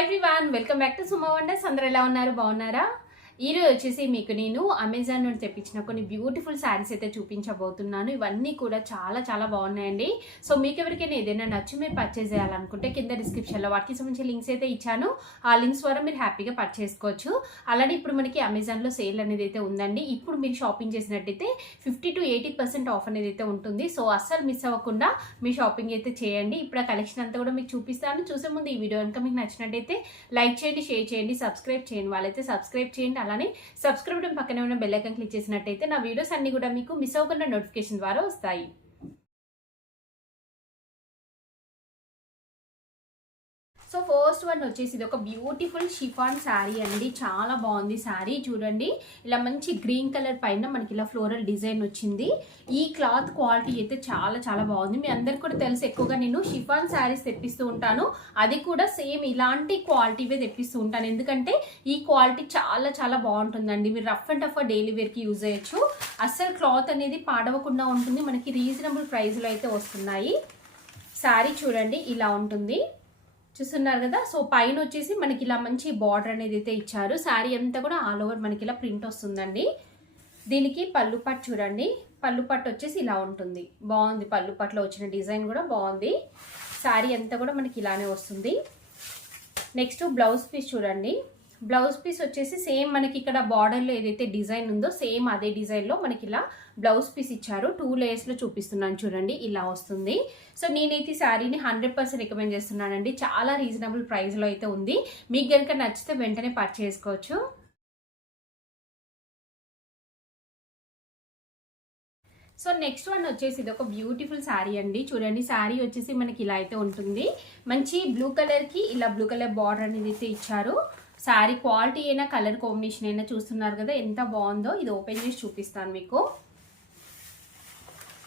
Hi everyone, welcome back to Suma wonders. అందరూ ఎలా ఉన్నారు? బాగున్నారా? ఈరోజు వచ్చేసి మీకు నేను అమెజాన్ నుండి తెప్పించిన కొన్ని బ్యూటిఫుల్ శారీస్ అయితే చూపించబోతున్నాను. ఇవన్నీ కూడా చాలా చాలా బాగున్నాయండి. సో మీకు ఎవరికైనా ఏదైనా నచ్చి మీరు పర్చేస్ చేయాలనుకుంటే కింద డిస్క్రిప్షన్లో వాటికి సంబంధించిన లింక్స్ అయితే ఇచ్చాను. ఆ లింక్స్ ద్వారా మీరు హ్యాపీగా పర్చేస్ చేసుకోవచ్చు. అలానే ఇప్పుడు మనకి అమెజాన్లో సేల్ అనేది అయితే ఉందండి. ఇప్పుడు మీరు షాపింగ్ చేసినట్టయితే 50 to 80% ఆఫ్ అనేది అయితే ఉంటుంది. సో అస్సలు మిస్ అవ్వకుండా మీ షాపింగ్ అయితే చేయండి. ఇప్పుడు ఆ కలెక్షన్ అంతా కూడా మీకు చూపిస్తాను. చూసే ముందు ఈ వీడియో కనుక మీకు నచ్చినట్టయితే లైక్ చేయండి, షేర్ చేయండి, సబ్స్క్రైబ్ చేయండి. వాళ్ళైతే సబ్స్క్రైబ్ చేయండి. అలానే సబ్స్క్రైబ్ పక్కనే ఉన్న బెల్ ఐకాన్ క్లిక్ చేసినట్టయితే నా వీడియోస్ అన్ని కూడా మీకు మిస్ అవ్వకుండా నోటిఫికేషన్ ద్వారా వస్తాయి. సో ఫస్ట్ వన్ వచ్చేసి ఇది ఒక బ్యూటిఫుల్ షిఫాన్ శారీ అండి. చాలా బాగుంది శారీ. చూడండి, ఇలా మంచి గ్రీన్ కలర్ పైన మనకి ఇలా ఫ్లోరల్ డిజైన్ వచ్చింది. ఈ క్లాత్ క్వాలిటీ అయితే చాలా చాలా బాగుంది. మీ అందరికి కూడా తెలుసు, ఎక్కువగా నేను షిఫాన్ శారీస్ తెప్పిస్తూ ఉంటాను. అది కూడా సేమ్ ఇలాంటి క్వాలిటీవే తెప్పిస్తూ ఉంటాను. ఎందుకంటే ఈ క్వాలిటీ చాలా చాలా బాగుంటుందండి. మీరు రఫ్ అండ్ టఫ్ డైలీ వేర్కి యూజ్ చేయొచ్చు. అస్సలు క్లాత్ అనేది పాడవకుండా ఉంటుంది. మనకి రీజనబుల్ ప్రైస్లో అయితే వస్తున్నాయి. శారీ చూడండి ఇలా ఉంటుంది, చూస్తున్నారు కదా. సో పైన వచ్చేసి మనకి ఇలా మంచి బార్డర్ అనేది అయితే ఇచ్చారు. శారీ అంతా కూడా ఆల్ ఓవర్ మనకి ఇలా ప్రింట్ వస్తుందండి. దీనికి పళ్ళు పట్టు చూడండి, పళ్ళు పట్టు వచ్చేసి ఇలా ఉంటుంది. బాగుంది, పళ్ళు పట్టులో వచ్చిన డిజైన్ కూడా బాగుంది. శారీ అంతా కూడా మనకి ఇలానే వస్తుంది. నెక్స్ట్ బ్లౌజ్ పీస్ చూడండి. బ్లౌజ్ పీస్ వచ్చేసి సేమ్ మనకి ఇక్కడ బార్డర్లో ఏదైతే డిజైన్ ఉందో సేమ్ అదే డిజైన్లో మనకి ఇలా బ్లౌజ్ పీస్ ఇచ్చారు. 2 లేయర్స్లో చూపిస్తున్నాను చూడండి, ఇలా వస్తుంది. సో నేనైతే ఈ శారీని 100% రికమెండ్ చేస్తున్నానండి. చాలా రీజనబుల్ ప్రైస్లో అయితే ఉంది. మీకు కనుక నచ్చితే వెంటనే పర్చేస్ చేసుకోవచ్చు. సో నెక్స్ట్ వన్ వచ్చేసి ఇది ఒక బ్యూటిఫుల్ శారీ అండి. చూడండి, శారీ వచ్చేసి మనకి ఇలా అయితే ఉంటుంది. మంచి బ్లూ కలర్కి ఇలా బ్లూ కలర్ బార్డర్ అనేది అయితే ఇచ్చారు. శారీ క్వాలిటీ అయినా కలర్ కాంబినేషన్ అయినా చూస్తున్నారు కదా ఎంత బాగుందో. ఇది ఓపెన్ చేసి చూపిస్తాను మీకు.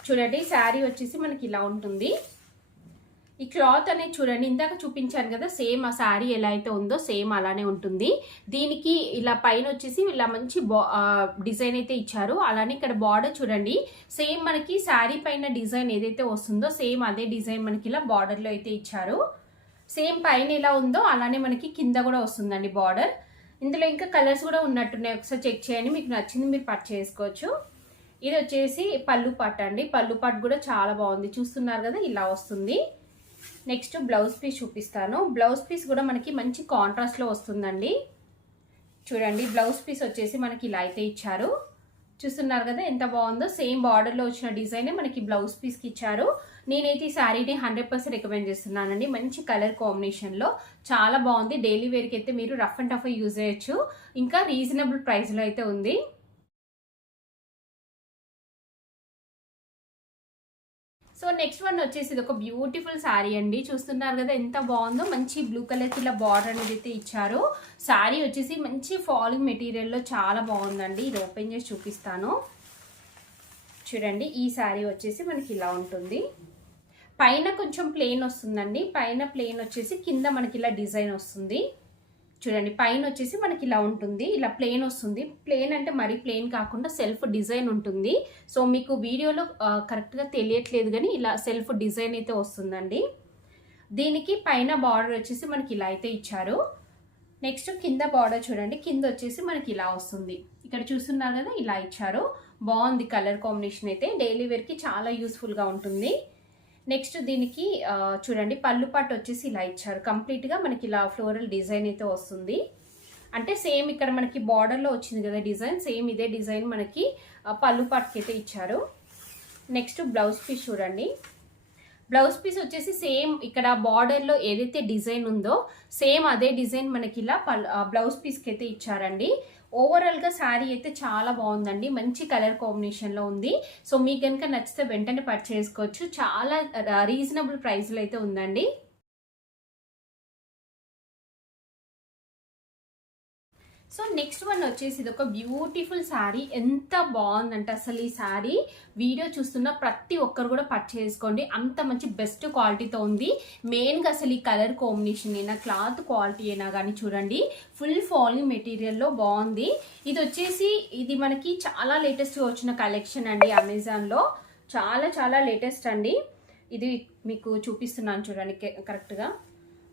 చూడండి, శారీ వచ్చేసి మనకి ఇలా ఉంటుంది. ఈ క్లాత్ అనేది చూడండి, ఇందాక చూపించాను కదా సేమ్ ఆ శారీ ఎలా అయితే ఉందో సేమ్ అలానే ఉంటుంది. దీనికి ఇలా పైన వచ్చేసి ఇలా మంచి డిజైన్ అయితే ఇచ్చారు. అలానే ఇక్కడ బార్డర్ చూడండి, సేమ్ మనకి శారీ పైన డిజైన్ ఏదైతే వస్తుందో సేమ్ అదే డిజైన్ మనకి ఇలా బార్డర్లో అయితే ఇచ్చారు. సేమ్ పైన ఎలా ఉందో అలానే మనకి కింద కూడా వస్తుందండి బార్డర్. ఇందులో ఇంకా కలర్స్ కూడా ఉన్నట్టున్నాయి, ఒకసారి చెక్ చేయండి. మీకు నచ్చింది మీరు పర్చేస్ చేసుకోవచ్చు. ఇది వచ్చేసి పళ్ళు పట్టు అండి. పళ్ళు పట్టు కూడా చాలా బాగుంది, చూస్తున్నారు కదా ఇలా వస్తుంది. నెక్స్ట్ బ్లౌజ్ పీస్ చూపిస్తాను. బ్లౌజ్ పీస్ కూడా మనకి మంచి కాంట్రాస్ట్లో వస్తుందండి. చూడండి, బ్లౌజ్ పీస్ వచ్చేసి మనకి ఇలా అయితే ఇచ్చారు. చూస్తున్నారు కదా ఎంత బాగుందో. సేమ్ బార్డర్లో వచ్చిన డిజైనే మనకి బ్లౌజ్ పీస్కి ఇచ్చారు. నేనైతే ఈ శారీని 100% రికమెండ్ చేస్తున్నానండి. మంచి కలర్ కాంబినేషన్లో చాలా బాగుంది. డైలీ వేర్కి అయితే మీరు రఫ్ అండ్ టఫ్ యూజ్ చేయొచ్చు. ఇంకా రీజనబుల్ ప్రైస్లో అయితే ఉంది. సో నెక్స్ట్ వన్ వచ్చేసి ఇది ఒక బ్యూటిఫుల్ శారీ అండి. చూస్తున్నారు కదా ఎంత బాగుందో. మంచి బ్లూ కలర్కి ఇలా బార్డర్ అనేది అయితే ఇచ్చారు. శారీ వచ్చేసి మంచి ఫాలింగ్ మెటీరియల్లో చాలా బాగుందండి. ఇది ఓపెన్ చేసి చూపిస్తాను చూడండి. ఈ శారీ వచ్చేసి మనకి ఇలా ఉంటుంది. పైన కొంచెం ప్లెయిన్ వస్తుందండి. పైన ప్లెయిన్ వచ్చేసి కింద మనకి ఇలా డిజైన్ వస్తుంది. చూడండి, పైన వచ్చేసి మనకి ఇలా ఉంటుంది, ఇలా ప్లెయిన్ వస్తుంది. ప్లెయిన్ అంటే మరీ ప్లెయిన్ కాకుండా సెల్ఫ్ డిజైన్ ఉంటుంది. సో మీకు వీడియోలో కరెక్ట్గా తెలియట్లేదు కానీ ఇలా సెల్ఫ్ డిజైన్ అయితే వస్తుందండి. దీనికి పైన బార్డర్ వచ్చేసి మనకి ఇలా అయితే ఇచ్చారు. నెక్స్ట్ కింద బార్డర్ చూడండి, కింద వచ్చేసి మనకి ఇలా వస్తుంది. ఇక్కడ చూస్తున్నారు కదా ఇలా ఇచ్చారు. బాగుంది కలర్ కాంబినేషన్ అయితే. డైలీ వేర్కి చాలా యూస్ఫుల్గా ఉంటుంది. నెక్స్ట్ దీనికి చూడండి, పళ్ళు పట్టు వచ్చేసి ఇలా ఇచ్చారు. కంప్లీట్గా మనకి ఇలా ఫ్లోరల్ డిజైన్ అయితే వస్తుంది. అంటే సేమ్ ఇక్కడ మనకి బార్డర్లో వచ్చింది కదా డిజైన్, సేమ్ ఇదే డిజైన్ మనకి పళ్ళు పట్టుకి అయితే ఇచ్చారు. నెక్స్ట్ బ్లౌజ్ పీస్ చూడండి. బ్లౌజ్ పీస్ వచ్చేసి సేమ్ ఇక్కడ బార్డర్లో ఏదైతే డిజైన్ ఉందో సేమ్ అదే డిజైన్ మనకి ఇలా బ్లౌజ్ పీస్కి అయితే ఇచ్చారండి. ఓవరాల్గా శారీ అయితే చాలా బాగుందండి. మంచి కలర్ కాంబినేషన్లో ఉంది. సో మీకు కనుక నచ్చితే వెంటనే పర్చేస్ చేసుకోవచ్చు. చాలా రీజనబుల్ ప్రైస్లో అయితే ఉందండి. సో నెక్స్ట్ వన్ వచ్చేసి ఇది ఒక బ్యూటిఫుల్ శారీ. ఎంత బాగుందంటే అసలు ఈ శారీ వీడియో చూస్తున్న ప్రతి ఒక్కరు కూడా పర్చేస్ చేసుకోండి. అంత మంచి బెస్ట్ క్వాలిటీతో ఉంది. మెయిన్గా అసలు ఈ కలర్ కాంబినేషన్ అయినా క్లాత్ క్వాలిటీ అయినా కానీ చూడండి, ఫుల్ ఫాలింగ్ మెటీరియల్లో బాగుంది. ఇది వచ్చేసి ఇది మనకి చాలా లేటెస్ట్గా వచ్చిన కలెక్షన్ అండి. అమెజాన్లో చాలా చాలా లేటెస్ట్ అండి. ఇది మీకు చూపిస్తున్నాను చూడండి కరెక్ట్గా.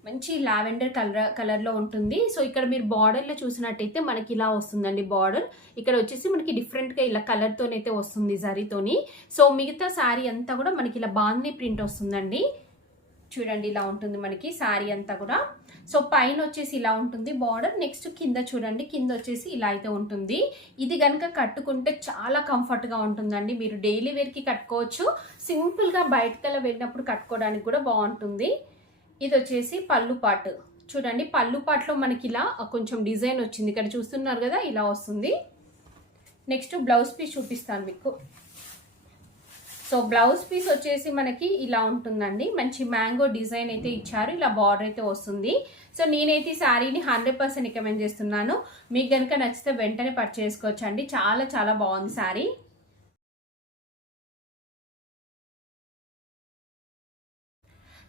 మంచి లావెండర్ కలర్లో ఉంటుంది. సో ఇక్కడ మీరు బార్డర్లో చూసినట్టయితే మనకి ఇలా వస్తుందండి బార్డర్. ఇక్కడ వచ్చేసి మనకి డిఫరెంట్గా ఇలా కలర్తోనైతే వస్తుంది జరీతోని. సో మిగతా శారీ అంతా కూడా మనకి ఇలా బాందీ ప్రింట్ వస్తుందండి. చూడండి ఇలా ఉంటుంది మనకి శారీ అంతా కూడా. సో పైన వచ్చేసి ఇలా ఉంటుంది బార్డర్. నెక్స్ట్ కింద చూడండి, కింద వచ్చేసి ఇలా అయితే ఉంటుంది. ఇది కనుక కట్టుకుంటే చాలా కంఫర్ట్గా ఉంటుందండి. మీరు డైలీ వేర్కి కట్టుకోవచ్చు, సింపుల్గా బయటకల్లా వెళ్ళినప్పుడు కట్టుకోవడానికి కూడా బాగుంటుంది. ఇది వచ్చేసి పళ్ళు పార్ట్. చూడండి పళ్ళు పార్ట్లో మనకి ఇలా కొంచెం డిజైన్ వచ్చింది, ఇక్కడ చూస్తున్నారు కదా ఇలా వస్తుంది. నెక్స్ట్ బ్లౌజ్ పీస్ చూపిస్తాను మీకు. సో బ్లౌజ్ పీస్ వచ్చేసి మనకి ఇలా ఉంటుందండి. మంచి మ్యాంగో డిజైన్ అయితే ఇచ్చారు, ఇలా బార్డర్ అయితే వస్తుంది. సో నేనైతే ఈ శారీని 100% రికమెండ్ చేస్తున్నాను. మీకు కనుక నచ్చితే వెంటనే పర్చేస్ చేసుకోవచ్చు అండి. చాలా చాలా బాగుంది శారీ.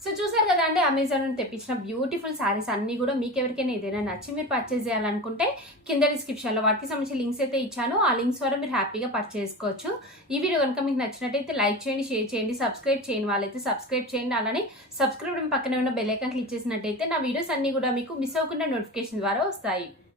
సో చూసారు కదా అండి, అమెజాన్ నుంచి తెప్పించిన బ్యూటిఫుల్ శారీస్ అన్ని కూడా మీకు ఎవరికైనా ఏదైనా నచ్చి మీరు పర్చేస్ చేయాలనుకుంటే కింద డిస్క్రిప్షన్లో వాటికి సంబంధించి లింక్స్ అయితే ఇచ్చాను. ఆ లింక్స్ ద్వారా మీరు హ్యాపీగా పర్చేస్ చేసుకోవచ్చు. ఈ వీడియో కనుక మీకు నచ్చినట్టయితే లైక్ చేయండి, షేర్ చేయండి, సబ్స్క్రైబ్ చేయని వాళ్ళైతే సబ్స్క్రైబ్ చేయండి. అలానే సబ్స్క్రైబ్ పక్కనే ఉన్న బెల్ ఐకాన్ క్లిక్ చేసినట్టయితే నా వీడియోస్ అన్ని కూడా మీకు మిస్ అవ్వకుండా నోటిఫికేషన్ ద్వారా వస్తాయి.